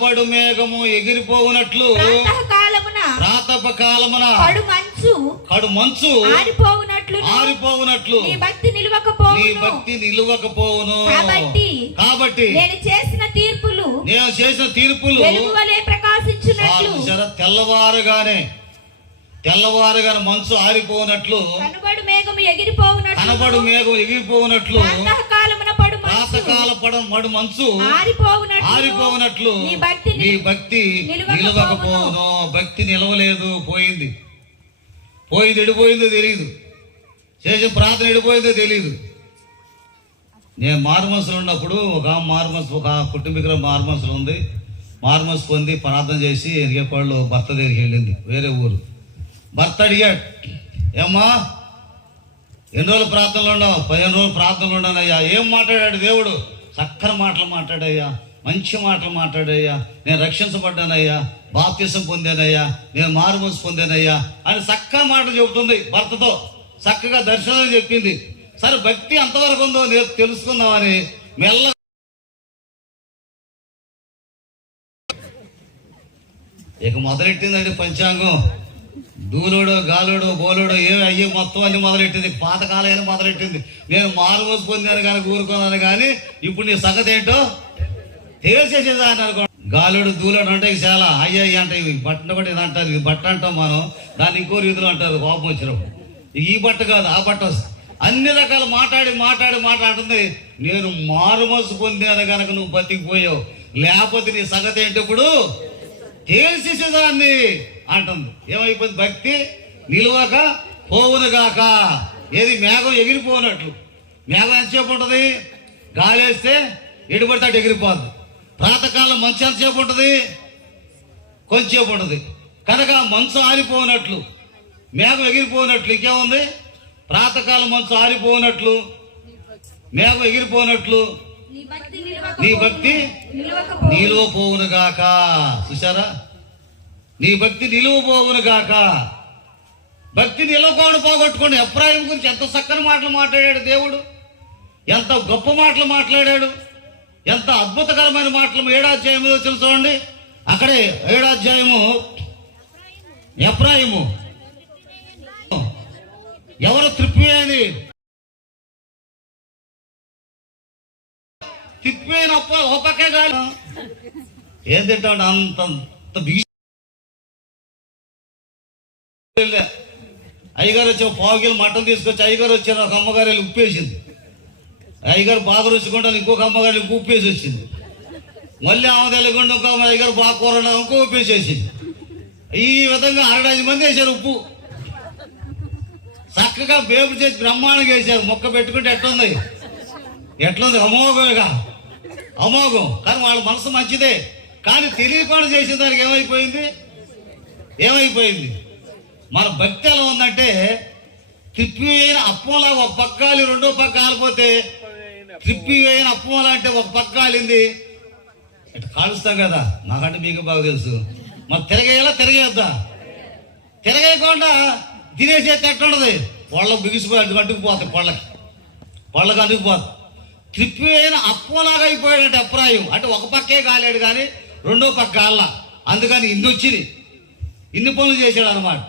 పడు మేఘము ఎగిరిపోవునట్లు ప్రాతప కాలమున పడు మంచు కడు మంచు ఆరిపోవునట్లు ఆరిపోవునట్లు నీ భక్తి నీ నిలవకపోవును భక్తి నిలువకపోవును. కాబట్టి కాబట్టి నేను చేసిన తీర్పులు నేను చేసిన తీర్పులు వెలుగు వలె ప్రకాశించున్నట్లు జర తెల్లవారుగానే తెల్లవారుగానే మంచు ఆరిపోనట్లు కనుబడు మేఘము ఎగిరిపోవునట్లు. కనబడు మేఘం ఎగిరిపోనట్లు ప్రాతకాలమున ప్రాతకాల పడం మడు మంచు ఆరిపోవునట్లు నీ భక్తి నీ భక్తి నిలవలేదు పోయింది. పోయింది ఎడిపోయిందో తెలియదు చేసిన ప్రార్థన ఎడిపోయిందో తెలియదు నేను మారుమనసులు ఉన్నప్పుడు ఒక మారుమనసు ఒక కుటుంబీకుల మారుమనసులు ఉంది. మారుమనసు పొంది ప్రార్థన చేసి ఎరిగేపాళ్ళు భర్త దగ్గరికి వెళ్ళింది వేరే ఊరు. భర్త అడిగాడు ఏమ్మా ఎన్ని రోజులు ప్రార్థనలు ఉండవు పదిహేను రోజులు ప్రార్థనలు ఉండనయ్యా ఏం మాట్లాడాడు దేవుడు? చక్కని మాటలు మాట్లాడయ్యా. మంచి మాటలు మాట్లాడయ్యా. నేను రక్షించబడ్డానయ్యా. బాప్తిసం పొందానయ్యా. నేను మారుమూసి పొందానయ్యా. అని చక్కగా మాటలు చెబుతుంది భర్తతో. చక్కగా దర్శనం చెప్పింది. సరే భక్తి అంతవరకు ఉందో నేను తెలుసుకుందామని మెల్ల ఇక మొదలెట్టిందండి పంచాంగం. దూలోడో గాలుడో బోలోడు ఏమి అయ్యి మొత్తం అన్ని మొదలెట్టింది. పాతకాలైన మొదలెట్టింది. నేను మారుమోసి పొందాను కానీ ఊరుకున్నాను కానీ ఇప్పుడు నీ సంగతి ఏంటో తేల్చేసేదా అని అనుకో గాలుడు దూలడు అంటే ఇక చాలా అయ్యాయి అంటే ఇవి బట్ట కూడా ఇది అంటారు ఇది బట్ట అంటాం మనం. దాన్ని ఇంకో రీతిలో అంటారు కోపం వచ్చినప్పుడు. ఈ బట్ట కాదు ఆ బట్ట అన్ని రకాలు మాట్లాడి మాట్లాడి మాట్లాడుతుంది. నేను మారుమోసు పొందాను కనుక నువ్వు బతికిపోయావు. లేకపోతే నీ సంగతి ఏంటి ఇప్పుడు? తేల్చేసేదాన్ని అంటుంది. ఏమైపోయింది భక్తి? నిలువక పోవునుగాక. ఏది మేఘం ఎగిరిపోనట్లు. మేఘం ఎంతసేపు ఉంటుంది? గాలి వేస్తే ఎడుబడితే అటు ఎగిరిపోద్ది ప్రాతకాలం మంచు ఎంతసేపు ఉంటుంది? కొంచెంసేపు ఉంటుంది. కనుక మంచు ఆరిపోనట్లు. మేఘం ఎగిరిపోనట్లు. ఇంకేముంది? ప్రాతకాలం మంచు ఆరిపోనట్లు. మేఘం ఎగిరిపోనట్లు. నీ భక్తి నీ భక్తి నిలవకపోవును నీలో పోవును గాక చూసారా నీ భక్తి నిలువబోవును గాక. భక్తి నిలవకుండా పోగొట్టుకోండి. అప్రాయం గురించి ఎంత చక్కని మాటలు మాట్లాడాడు దేవుడు. ఎంత గొప్ప మాటలు మాట్లాడాడు. ఎంత అద్భుతకరమైన మాటలు ఏడాధ్యాయము తెలుసుకోండి అక్కడే ఏడాధ్యాయము. ఎప్రాయము ఎవరు త్రిప్పివేయని తిప్పినప్ప ఒక పక్కే కాదు ఏం తింటాడు? అంత అంత బిగి అయ్యగారు వచ్చి ఒక పావు కిలో మటన్ తీసుకొచ్చి అయ్యగారు వచ్చారు ఒక అమ్మగారు వెళ్ళి ఉప్పేసింది అయ్యగారు బాగా రుచుకుంటాను ఇంకొక అమ్మగారు ఇంకో ఉప్పేసి వచ్చింది. మళ్ళీ ఆమె తెలియకుండా ఇంకో అయ్యగారు బాగా కూర ఇంకో ఉప్పేసేసింది ఈ విధంగా అరడైదు మంది వేశారు ఉప్పు. చక్కగా వేపు చేసి బ్రహ్మాండంగా వేశారు మొక్క పెట్టుకుంటే ఎట్లుంది? ఎట్లుంది? అమోఘంగా అమోఘం. కానీ వాళ్ళ మనసు మంచిదే. కానీ తెలియకుండా చేసిన దానికి ఏమైపోయింది? ఏమైపోయింది? మన భక్తి ఎలా ఉందంటే తిప్పి అయిన అప్పంలా ఒక పక్కాలి రెండో పక్క కాలిపోతే తిప్పి అయిన అప్పంలా అంటే ఒక పక్క కాలింది. కాలుస్తాం కదా నాకంటే మీకు బాగా తెలుసు. మరి తిరగేలా తిరగేద్దా? తిరగేయకుండా తినేసేది ఎట్లుండదు పొళ్ళ బిగిసిపోయి అడ్డు పళ్ళకి. పళ్ళకి పొళ్ళకి అంటుకుపోతుంది త్రిప్పి అయిన అప్పంలాగా అయిపోయాడంటే అప్రాయం. అంటే ఒక పక్కే కాలేడు కానీ రెండో పక్క కాళ్ళ అందుకని ఇన్ని వచ్చింది ఇన్ని పనులు చేశాడు అనమాట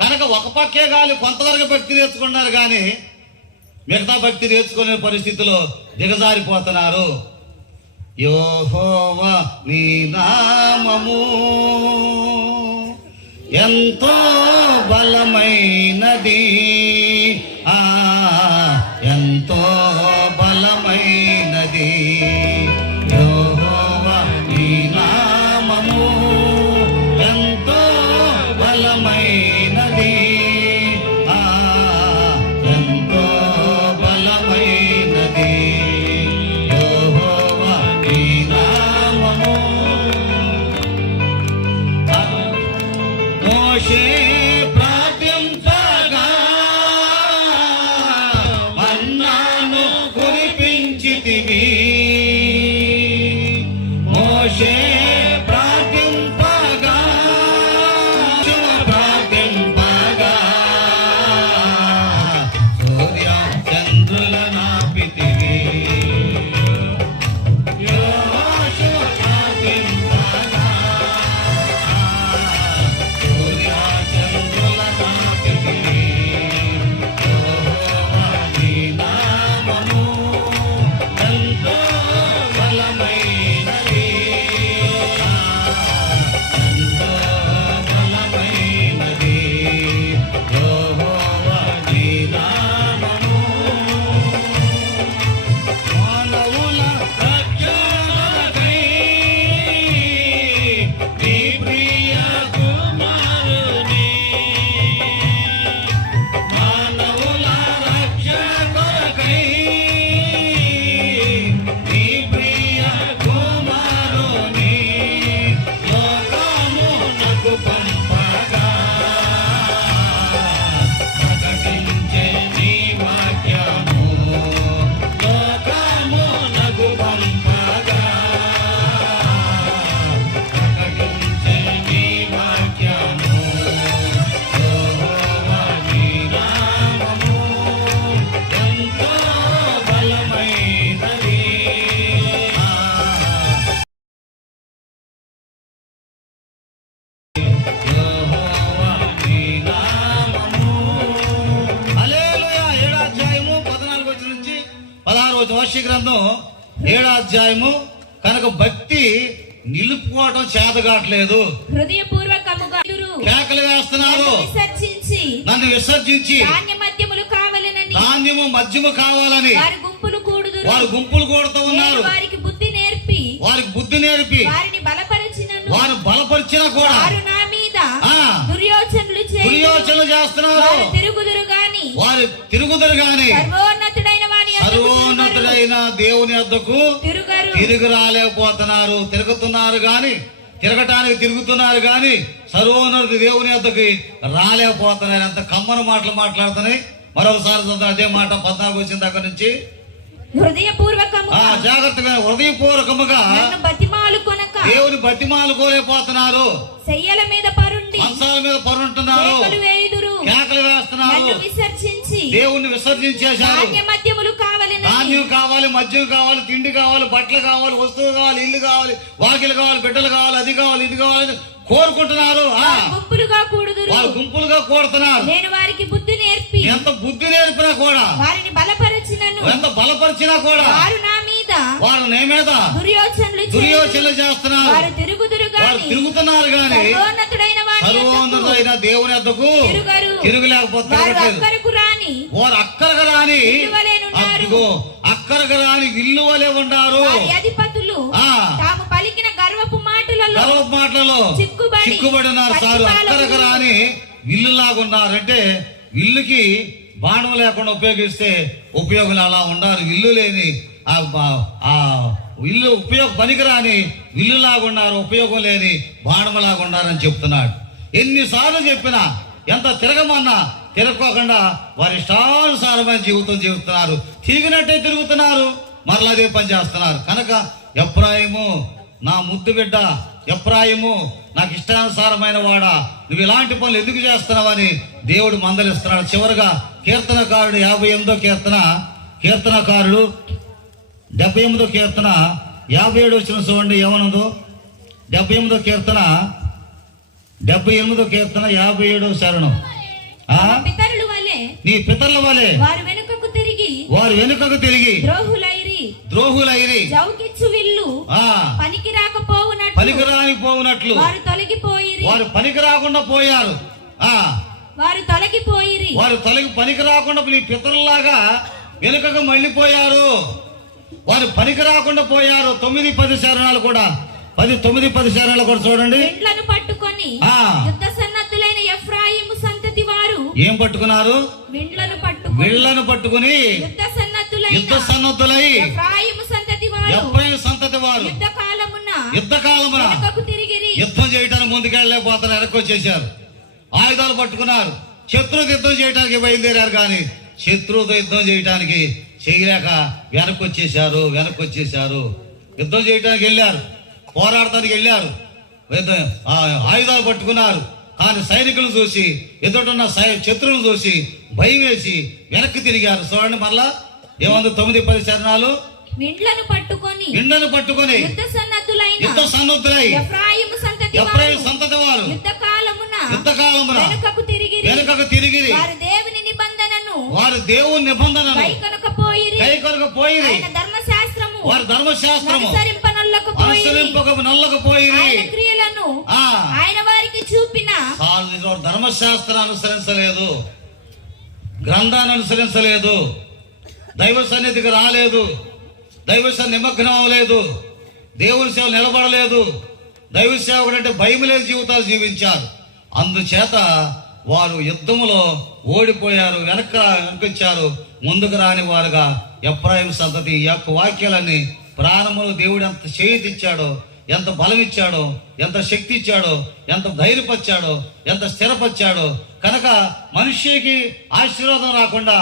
కనుక ఒక పక్కే గాలి కొంతవరకు భక్తి నేర్చుకున్నారు కానీ మిగతా భక్తి నేర్చుకునే పరిస్థితిలో దిగజారిపోతున్నారు. యోహోవా నీ నామము ఎంతో బలమైనది. Moshe హోషి గ్రంథం ఏడో అధ్యాయము కనుక భక్తి నిలుపుకోవటం చేతగాట్లేదు హృదయపూర్వకముగా కేకలు వేస్తున్నారు నన్ను విసర్జించి నన్ను విసర్జించి ధాన్య మధ్యములు కావాలనని ధాన్యము మద్యము కావాలని వారి గుంపులు వారు గుంపులు కూడుతూ నేను ఉన్నారు వారికి బుద్ధి నేర్పి వారికి బుద్ధి నేర్పి వారిని బలపరిచినను వారు బలపరిచినా కూడా వారు నా మీద. దుర్యోచనలు. దుర్యోచనలు చేస్తున్నారు వారు తిరుగుదురు గాని వారు తిరుగుదరు గాని తిరుగరు. సర్వోన్నతుడైన దేవుని వద్దకు తిరిగి రాలేకపోతున్నారు. తిరుగుతున్నారు గాని తిరగటానికి తిరుగుతున్నారు గాని సర్వోన్నత దేవుని వద్దకి రాలేకపోతున్నారు ఎంత కమ్మన మాటలు మాట్లాడుతున్నాయి. మరొకసారి అదే మాట పద్నాలుగు వచ్చిన దగ్గర నుంచి. హృదయపూర్వకముగా జాగ్రత్తగా హృదయపూర్వకముగా దేవుని బతిమాలు శయ్యల మీద పరుండి మీద పరుంటున్నారు. కేకలు వేస్తున్నారు. విసర్జించి దేవుణ్ణి విసర్జించేశారు ధాన్య మధ్యములు కావాలని ధాన్యం కావాలి మద్యం కావాలి తిండి కావాలి బట్టలు కావాలి వస్తువు కావాలి ఇల్లు కావాలి వాకిలు కావాలి బిడ్డలు కావాలి అది కావాలి ఇది కావాలి కోరుకుంటున్నారు. ఆ? గుంపులుగా కూడుదురు. వాళ్ళు గుంపులుగా కోరుతున్నారు. నేను వారికి బుద్ధి నేర్పి. ఎంత బుద్ధి నేర్పినా కూడా వారిని బలపరచినను. ఎంత బలపరిచినా కూడా వారు నా మీద వారు నే మీద దుర్యోచనలు చేస్తున్నారు. వారు తిరుగుతున్నారు గాని సర్వోన్నతుడైన దేవుని వద్దకు వారు. అక్కరకు రాని వారు అక్కరకు రాని విల్లువలేనున్నారు. అదిగో అక్కరకు రాని విల్లు వలె ఉన్నారు అధిపతులు. తాము పలికిన గర్వపు మాటలలో గర్వ మాటలలో చిక్కుబడి, చిక్కుబడి ఉన్నారు సారు. అక్కరకు రాని విల్లు లాగున్నారు అంటే విల్లుకి బాణం లేకుండా ఉపయోగిస్తే ఉపయోగులు అలా ఉన్నారు విల్లు లేని ఆ బా- విల్లు ఉపయోగ పనికిరాని విల్లు లాగున్నారు ఉపయోగం లేని బాణం ఉన్నారని చెప్తున్నాడు. ఎన్నిసార్లు చెప్పినా ఎంత తిరగమన్నా తిరగకోకుండా వారి ఇష్టానుసారమైన జీవితం జీవిస్తున్నారు. తిరిగినట్టే తిరుగుతున్నారు మరలా అదే పని చేస్తున్నారు. కనుక ఎప్రాయము నా ముద్దు బిడ్డ ఎప్రాయము నాకు ఇష్టానుసారమైన వాడా నువ్వు ఇలాంటి పనులు ఎందుకు చేస్తున్నావని దేవుడు మందలిస్తున్నాడు. చివరిగా కీర్తనకారుడు యాభై ఎనిమిదో కీర్తన కీర్తనకారుడు డెబ్బై ఎనిమిదో కీర్తన యాభై ఏడు వచ్చిన చూడండి ఏమనుందో? డెబ్బై ఎనిమిదో కీర్తన డెబ్బై ఎనిమిదో కీర్తన యాభై ఏడో శరణం నీ పితరుల వలె వారు వెనుకకు తిరిగి వారు వెనుకకు తిరిగి ద్రోహులైరి ద్రోహులైరి. జౌకిచ్చు విల్లు ఆ. పనికి రాకపోవునట్లు పనికిరాని పోవునట్లు వారు తొలగిపోయిరి. వారు పనికి రాకుండా పోయారు. ఆ. వారు తొలగిపోయిరి. వారు తొలగి పనికి రాకుండా నీ పితరులాగా వెనుకకు మళ్ళీపోయారు. వారు పనికి రాకుండా పోయారు. తొమ్మిది పది శరణాలు కూడా. పది తొమ్మిది పది శరణాలు కూడా చూడండి. పట్టుకొని. యుద్ధ సన్నద్ధులైన ఎఫ్రాయిము సంతతి వారు ఏం పట్టుకున్నారు? విండ్లను పట్టుకొని వీళ్ళను పట్టుకుని యుద్ధ సన్నద్ధులైన యుద్ధ సన్నద్ధులై ఎఫ్రాయిము సంతతి వారు ఎప్పుడైనా సంతతి వారు యుద్ధ కాలమున యుద్ధ కాలమున తిరిగిరి. యుద్ధం చేయడానికి ముందుకెళ్ళలేకపోతారు వెనక్కొచ్చేసారు ఆయుధాలు పట్టుకున్నారు. శత్రువుతో యుద్ధం చేయడానికి బయలుదేరారు కానీ శత్రువుతో యుద్ధం చేయడానికి చేయలేక వెనక్కి వచ్చేసారు వెనక్కి వచ్చేసారు యుద్ధం చేయడానికి వెళ్ళారు పోరాడటానికి వెళ్ళారు. ఆయుధాలు పట్టుకున్నారు. కానీ సైనికులు చూసి ఎదుటిన్న సై- శత్రువులు చూసి భయం వేసి వెనక్కి తిరిగారు. చూడండి మళ్ళా ఏమంది తొమ్మిది పది చరణాలు విండ్లను పట్టుకొని పట్టుకొని యుద్ధ సన్నద్ధులైన యుద్ధ సన్నుద్ధులై ఎఫ్రాయిము సంతతి ఎప్పుడైనా వారు సంతతి వారు యుద్ధ కాలమున యుద్ధ కాలమున వెనుకకు తిరిగిరి. వెనుకకు తిరిగి వారి దేవుని నిబంధనను వారు దేవుని నిబంధనను కై కొరకు పోయి ఆయన ధర్మశాస్త్రము వారి ధర్మశాస్త్రము అనుసరింపక నల్లకు పోయి ఆయన క్రియలను ఆయన వారికి చూపిన ధర్మశాస్త్రం అనుసరించలేదు. గ్రంథాన్ని అనుసరించలేదు. దైవ సన్నిధికి రాలేదు. దైవ నిమగ్నం అవ్వలేదు. దేవుని సేవ నిలబడలేదు. దైవ సేవకుడు అంటే భయం లేని జీవితాలు జీవించారు. అందుచేత వారు యుద్ధములో ఓడిపోయారు వెనక వెనకొచ్చారు ముందుకు రాని వారుగా ఎప్రాయిం సంతతి ఈ యొక్క వాక్యాలన్నీ ప్రాణములు దేవుడు ఎంత చేయితిచ్చాడో ఎంత బలం ఇచ్చాడో ఎంత శక్తి ఇచ్చాడో ఎంత ధైర్యపరిచాడో ఎంత స్థిరపరిచాడో కనుక మనిషికి ఆశీర్వాదం రాకుండా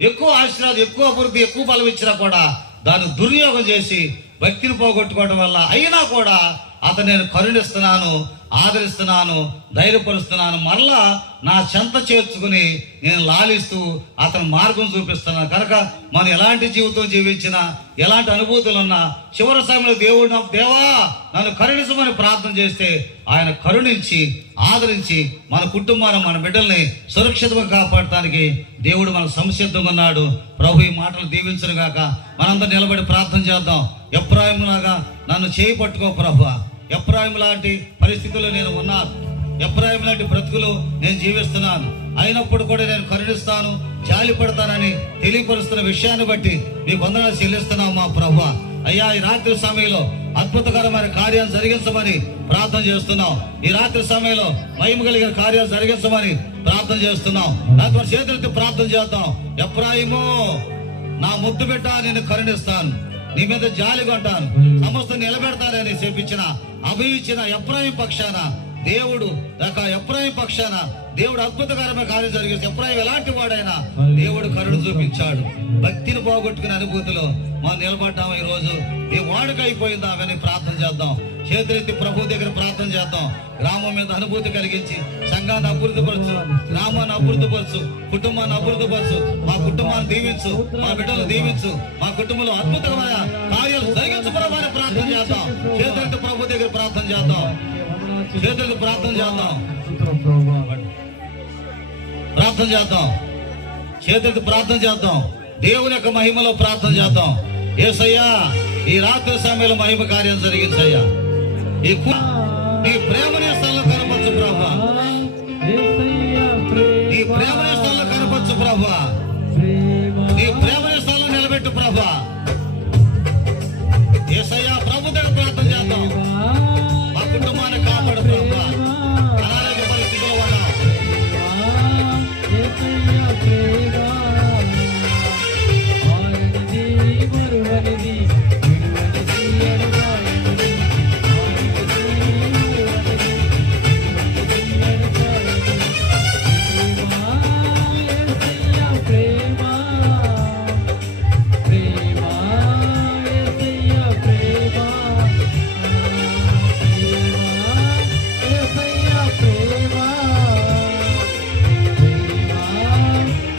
ఎక్కువ ఆశీర్వాదం ఎక్కువ అభివృద్ధి ఎక్కువ బలం ఇచ్చినా కూడా దాన్ని దుర్యోగం చేసి భక్తిని పోగొట్టుకోవడం వల్ల అయినా కూడా అతను నేను కరుణిస్తున్నాను. ఆదరిస్తున్నాను ధైర్యపరుస్తున్నాను. మరలా నా చెంత చేర్చుకుని నేను లాలిస్తూ అతని మార్గం చూపిస్తున్నాను. కనుక మనం ఎలాంటి జీవితం జీవించినా ఎలాంటి అనుభూతులు ఉన్నా చివరి సమయంలో దేవుడు దేవా నన్ను కరుణించమని ప్రార్థన చేస్తే ఆయన కరుణించి ఆదరించి మన కుటుంబాన్ని మన బిడ్డల్ని సురక్షితంగా కాపాడటానికి దేవుడు మన సంసిద్ధంగా ఉన్నాడు. ప్రభు ఈ మాటలు దీవించను గాక మనందరం నిలబడి ప్రార్థన చేద్దాం. ఎప్రాయిములాగా నన్ను చేయి పట్టుకో ప్రభు. ఎప్రాయిం లాంటి పరిస్థితుల్లో నేను ఉన్నాను. ఎప్రాయిం లాంటి బ్రతుకులు నేను జీవిస్తున్నాను. అయినప్పుడు కూడా నేను కరుణిస్తాను జాలి పడతానని తెలియపరుస్తున్న విషయాన్ని బట్టి మీకు వందనాలు చెల్లిస్తున్నాం మా ప్రభు. అయ్యా ఈ రాత్రి సమయంలో అద్భుతకరమైన కార్యాలు జరిగించమని ప్రార్థన చేస్తున్నాం. ఈ రాత్రి సమయంలో మహిమ కలిగిన కార్యాలు జరిగించమని ప్రార్థన చేస్తున్నాం. రాత్రి చేతులతో ప్రార్థన చేద్దాం. ఎప్రాయిమో నా ముద్దు పెట్ట నేను కరుణిస్తాను. నీ మీద జాలి కొంటాను సమస్త నిలబెడతానని చెప్పించిన అభియించిన ఎప్రాయిం పక్షాన దేవుడు యొక్క ఎప్రాయిం పక్షాన దేవుడు అద్భుతకరమైన కార్యం జరిగింది. ఎప్రాయిం ఎలాంటి వాడైనా దేవుడు కరుడు చూపించాడు. భక్తిని పోగొట్టుకునే అనుభూతిలో మనం నిలబడ్డాము ఈ రోజు ఈ వాడుక అయిపోయిందా? అవన్నీ ప్రార్థన చేద్దాం. చేతులెత్తి ప్రభు దగ్గర ప్రార్థన చేద్దాం. గ్రామం మీద అనుభూతి కలిగించి సంఘాన్ని అభివృద్ధిపరచు గ్రామాన్ని అభివృద్ధిపరచు కుటుంబాన్ని అభివృద్ధిపరచు మా కుటుంబాన్ని దీవించు మా బిడ్డలు దీవించు మా కుటుంబంలో అద్భుతమైన కార్యాలు జరిగించు ప్రార్థన చేద్దాం. చేతులెత్తి దగ్గర ప్రార్థన చేద్దాం చేతులెత్తి ప్రార్థన చేద్దాం ప్రార్థన చేద్దాం చేతులెత్తి ప్రార్థన చేద్దాం దేవుని యొక్క మహిమలో ప్రార్థన చేద్దాం ఏసయ్యా ఈ రాత్రి సమయంలో మహిమ కార్యం జరిగించయ్యా ఈ కు- నీ ప్రేమని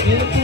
ప్రభా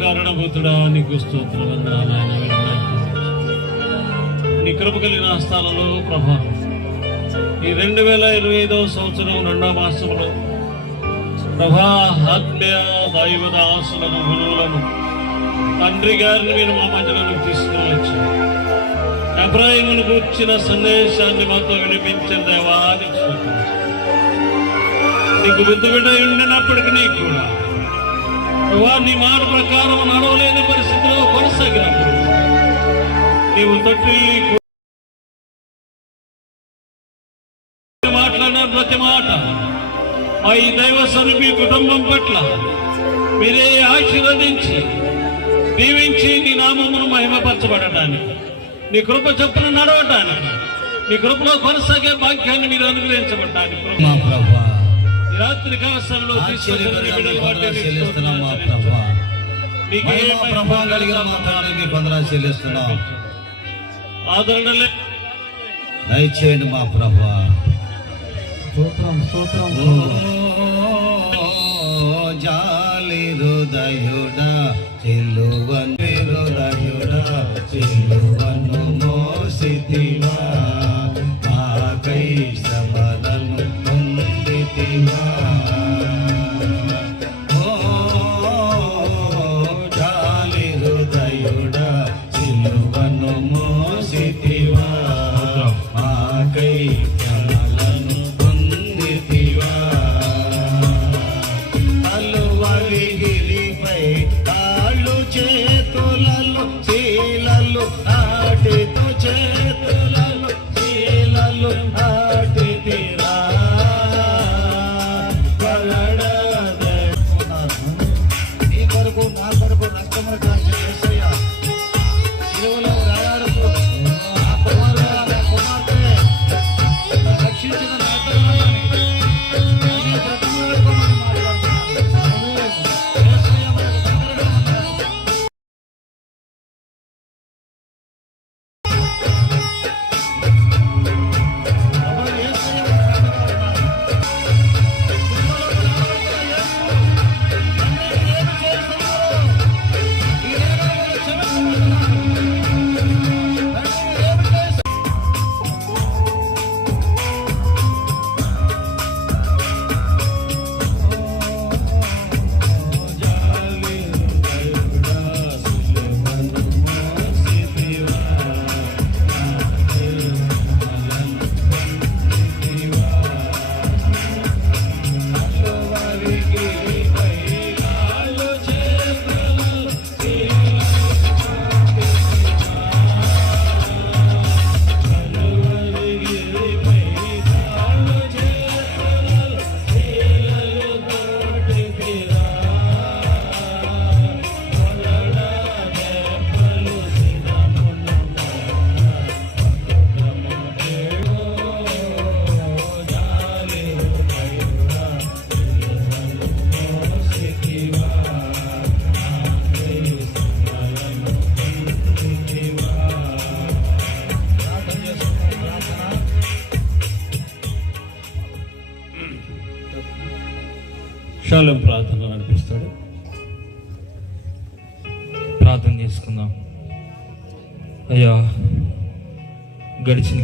కారణభూతుడా నీకు స్తోత్రం నీ కృప కలిగిన స్థానంలో ప్రభా ఈ రెండు వేల ఇరవై ఐదవ సంవత్సరం రెండవ మాసంలో ప్రభా ఆత్మీయ దైవ దాసులను గురువులను తండ్రి గారిని మీరు మా మధ్యలోకి తీసుకుని వచ్చారు. ఎబ్రాహిమును కూర్చిన సందేశాన్ని మాతో వినిపించిన దేవానికి నీకు బుద్ధి బిడ్డ ఉండినప్పటికీ నీకు కూడా నీ మాట ప్రకారం నడవలేని పరిస్థితిలో కొనసాగినప్పుడు నీవు తొట్టి మాట్లాడిన ప్రతి మాట. మా ఈ దైవ స్వరూపి కుటుంబం పట్ల మీరే ఆశీర్వదించి దీవించి నీ నామమును మహిమపరచబడటానికి నీ కృప చొప్పున నడవటానికి నీ కృపలో కొనసాగే భాగ్యాన్ని మీరు అనుగ్రహించబడటానికి మా ప్రభా రాత్రి ఆశ్చర్యకరంగా చెల్లిస్తున్నాం మా ప్రభా. మహిమ ప్రభావం కలిగిన మా మీ వందనాలు చెల్లిస్తున్నాం ఆదరణ దయచేయండి మా ప్రభా. స్తోత్రం స్తోత్రం. జాలి హృదయుడా చెల్లువన్ హృదయుడా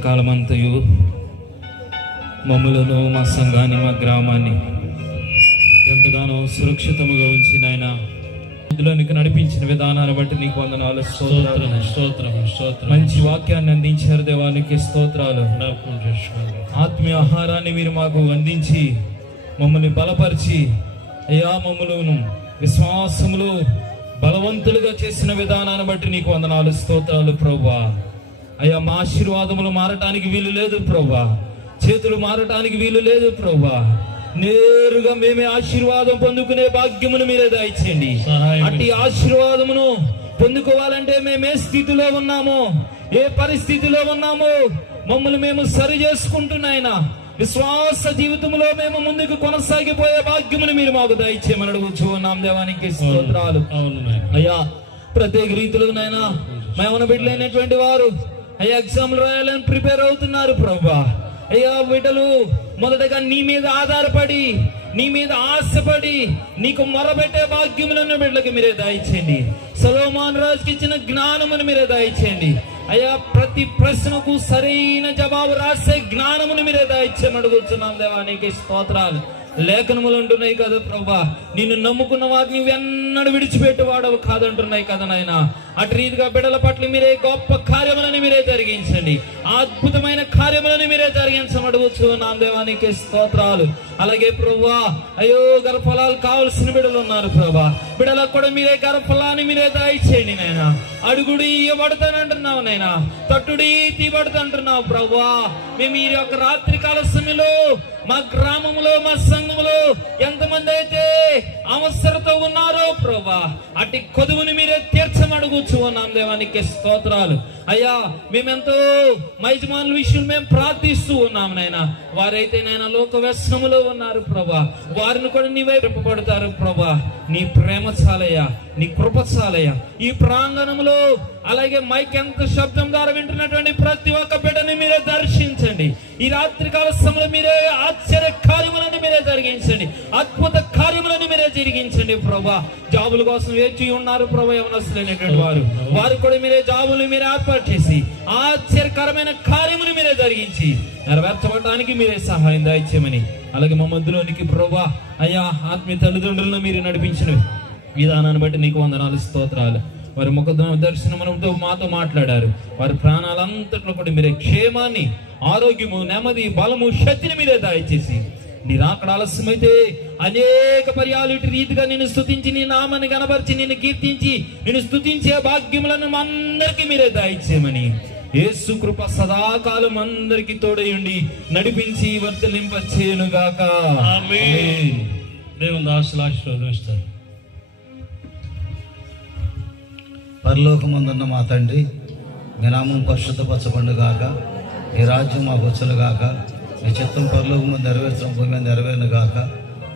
గడిచిన కాలం అంతయు మమ్మలను మా సంఘాన్ని మా గ్రామాన్ని ఎంతగానో సురక్షితముగా ఉంచిన ఆయన ఇందులోనికి నడిపించిన విధానాన్ని బట్టి నీకు వందనాలు స్తోత్రాలు. స్తోత్రం స్తోత్రం మంచి వాక్యాన్ని అందించారు దేవానికి స్తోత్రాలు. ఆత్మీయ ఆహారాన్ని మీరు మాకు అందించి మమ్మల్ని బలపరిచి అయ్యా మమ్మలను విశ్వాసములు బలవంతులుగా చేసిన విధానాన్ని బట్టి నీకు వందనాలు స్తోత్రాలు ప్రభా. అయ్యా మా ఆశీర్వాదములు మారటానికి వీలు లేదు ప్రభా చేతులు మారటానికి వీలు లేదు ప్రభా నేరుగా మేమే ఆశీర్వాదం పొందుకునే భాగ్యమును మీరే దయచేయండి. సహాయం అట్టి ఆశీర్వాదమును పొందుకోవాలంటే మేము ఏ స్థితిలో ఉన్నామో. ఏ పరిస్థితిలో ఉన్నామో? మమ్మల్ని మేము సరి చేసుకుంటున్నాయన విశ్వాస జీవితంలో మేము ముందుకు కొనసాగిపోయే భాగ్యమును మీరు మాకు దయచేయమని అడుగుచు. ఉన్నాం దేవానికి స్తోత్రాలు. అయ్యా ప్రత్యేక రీతిలో నాయన మేమన బిడ్డలైనటువంటి వారు అయ్యా ఎగ్జామ్లు రాయాలని ప్రిపేర్ అవుతున్నారు ప్రభా. అయ్యా బిడ్డలు మొదటగా నీ మీద ఆధారపడి నీ మీద ఆశపడి నీకు మొరబెట్టే భాగ్యములను బిడ్డలకి మీరే దయచేయండి సలోమాన్ రాజుకి ఇచ్చిన జ్ఞానమును మీరే దయచేయండి అయ్యా ప్రతి ప్రశ్నకు సరైన జవాబు రాసే జ్ఞానమును మీరే దయచేయమని అడుగుతున్నాం దేవానికి స్తోత్రాలు. లేఖనములు అంటున్నాయి కదా ప్రభా. నిన్ను నమ్ముకున్న వారిని వెన్నడు విడిచిపెట్టేవాడవు కాదంటున్నాయి కదా నాయన. అటు రీతిగా బిడ్డల పట్ల మీరే గొప్ప కార్యములను మీరే జరిగించండి. అద్భుతమైన కార్యములను మీరే జరిగించమడవచ్చు నా దేవానికి స్తోత్రాలు. అలాగే ప్రభా అయ్యో గర్భఫలాలు కావలసిన బిడ్డలు ఉన్నారు ప్రభా. బిడ్డలకు కూడా మీరే గర్భఫలాన్ని మీరే దయచేయండి నాయన. అడుగుడి ఇవ్వబడతానంటున్నావు నాయన. తట్టుడి తీయబడతాంటున్నావు ప్రభా మేము ఈ యొక్క రాత్రి కాల సమయంలో మా గ్రామంలో మా సంఘంలో ఎంతమంది అయితే అవసరతో ఉన్నారో ప్రభా అటు కొదువుని ఉన్నాం స్తోత్రాలు. అయ్యా మేమెంతో యజమానుల విషయం మేము ప్రార్థిస్తూ ఉన్నాం నాయన. వారైతే నాయన లోక వ్యసనములో ఉన్నారు ప్రభా. వారిని కూడా నీవే రెప్పబడతారు ప్రభా. నీ ప్రేమ చాలయ్యా నీ కృప చాలయ్యా. ఈ ప్రాంగణంలో అలాగే మైక్ ఎంత శబ్దం ద్వారా వింటున్నటువంటి ప్రతి ఒక్క బిడ్డని మీరే దర్శించండి. ఈ రాత్రి కాల సమయంలో మీరే ఆశ్చర్య కార్యములను మీరే జరిగించండి. అద్భుత కార్యములను మీరే జరిగించండి ప్రభా. జాబుల కోసం వేచి ఉన్నారు ప్రభా యవనస్తులైనటువంటి వారు. వారు కూడా మీరే జాబులు మీరే ఏర్పాటు చేసి ఆశ్చర్యకరమైన కార్యములు మీరే జరిగించి నెరవేర్చబడడానికి మీరే సహాయం దాయిచ్యమని అలాగే మా మధ్యలోనికి ప్రభా అయ్యా ఆత్మీయ తల్లిదండ్రులను మీరు నడిపించిన విధానాన్ని బట్టి నీకు వందనాలు స్తోత్రాలు. వారి ముఖ దర్శనముతో మాతో మాట్లాడారు. వారి ప్రాణాలంతట్లో కూడా మీరే క్షేమాన్ని ఆరోగ్యము నెమ్మది బలము శక్తిని మీరే దయచేసి నీ రాకడ ఆలస్యమైతే అనేక పర్యాలు ఇటు రీతిగా నేను స్తుతించి నీ నామాన్ని గనపరిచి నిన్ను కీర్తించి నేను స్తుతించే భాగ్యములను అందరికీ మీరే దయచేయమని యేసు కృప సదాకాలం అందరికీ తోడయుండి నడిపించి వర్తలింపచేయునుగాక ఆమేన్. దేవుని ఆశలు ఆశీర్వదిస్తారు పరలోకమందున్న మా తండ్రి మీ నామం పరిశుద్ధపరచబడు గాక మీ రాజ్యం మాకు వచ్చును గాక మీ చిత్తం పరలోకము నెరవేర్చడం భూమి మీద నెరవేరును గాక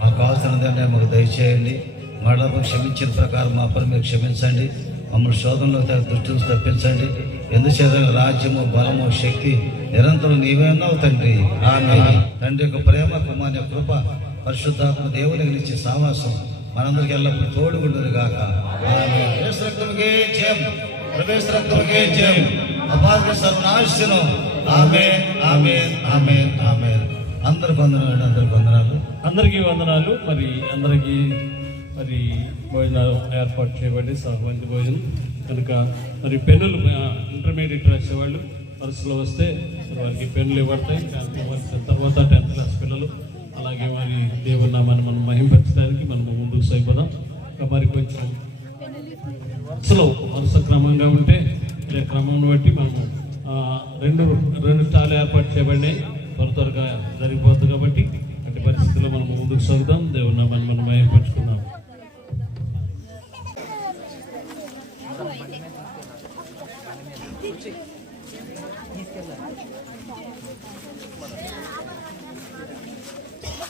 మాకు కావాల్సిన దాన్ని మాకు దయచేయండి. మళ్ళీ క్షమించిన ప్రకారం మా పని మీరు క్షమించండి. మమ్మల్ని శోధనలో దృష్టి తప్పించండి. ఎందుచేత రాజ్యము బలము శక్తి నిరంతరం నీవే ఉన్నావు తండ్రి. ఆమె తండ్రి యొక్క ప్రేమ కుమార్ యొక్క కృప పరిశుద్ధాత్మ దేవునికి ఇచ్చే సావాసం మనందరికి ఎల్లప్పుడు తోడుగుండును గాక ఆమె యేసు రక్తముకే జయం ప్రవేశ రక్తముకే జయం అపాధ ఆమె ఆమె ఆమె ఆమె అందరి వందనాలు అందరి వందనాలు. అందరికీ వందనాలు. మరి అందరికీ మరి భోజనాలు ఏర్పాటు చేయబడి సర్వంతి భోజనం. కనుక మరి పెన్నులు ఇంటర్మీడియట్ రాసేవాళ్ళు వరుసలో వస్తే వారికి పెన్నులు ఇవ్వడతాయి టెన్త్ తర్వాత టెన్త్ క్లాస్ పిల్లలు అలాగే వారి దేవుని మనం మహింపరచడానికి మనం ముందుకు సాగిపోదాం. ఇంకా మరి కొంచెం వరుసలో వరుస క్రమంగా ఉంటే ఇదే క్రమం బట్టి మనము రెండు రెండు స్టార్లు ఏర్పాటు చేయబడినాయి. త్వర త్వరగా జరిగిపోతుంది కాబట్టి అట్టి పరిస్థితుల్లో మనం ముందుకు సాగుదాం. దేవుని మనం మనం మహింపరచుకుందాం.